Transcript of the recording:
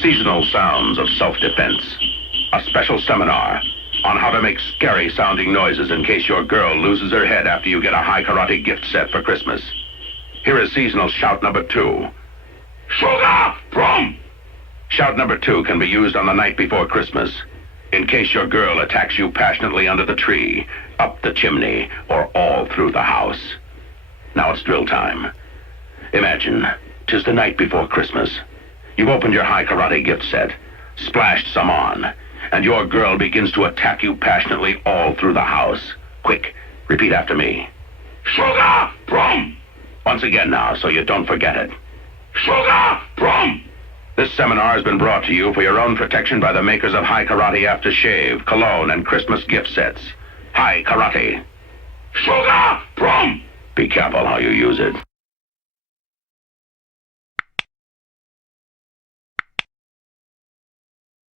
Seasonal sounds of self-defense. A special seminar on how to make scary-sounding noises in case your girl loses her head after you get a high karate gift set for Christmas. Here is seasonal shout number 2. Sugar! Prom! Shout number 2 can be used on the night before Christmas, in case your girl attacks you passionately under the tree, up the chimney, or all through the house. Now it's drill time. Imagine, 'tis the night before Christmas. You've opened your high karate gift set, splashed some on, and your girl begins to attack you passionately all through the house. Quick, repeat after me. Sugar! Prom! Once again now, so you don't forget it. Sugar! Prom! This seminar has been brought to you for your own protection by the makers of High Karate Aftershave, Cologne, and Christmas gift sets. High Karate. Sugar! Prom! Be careful how you use it.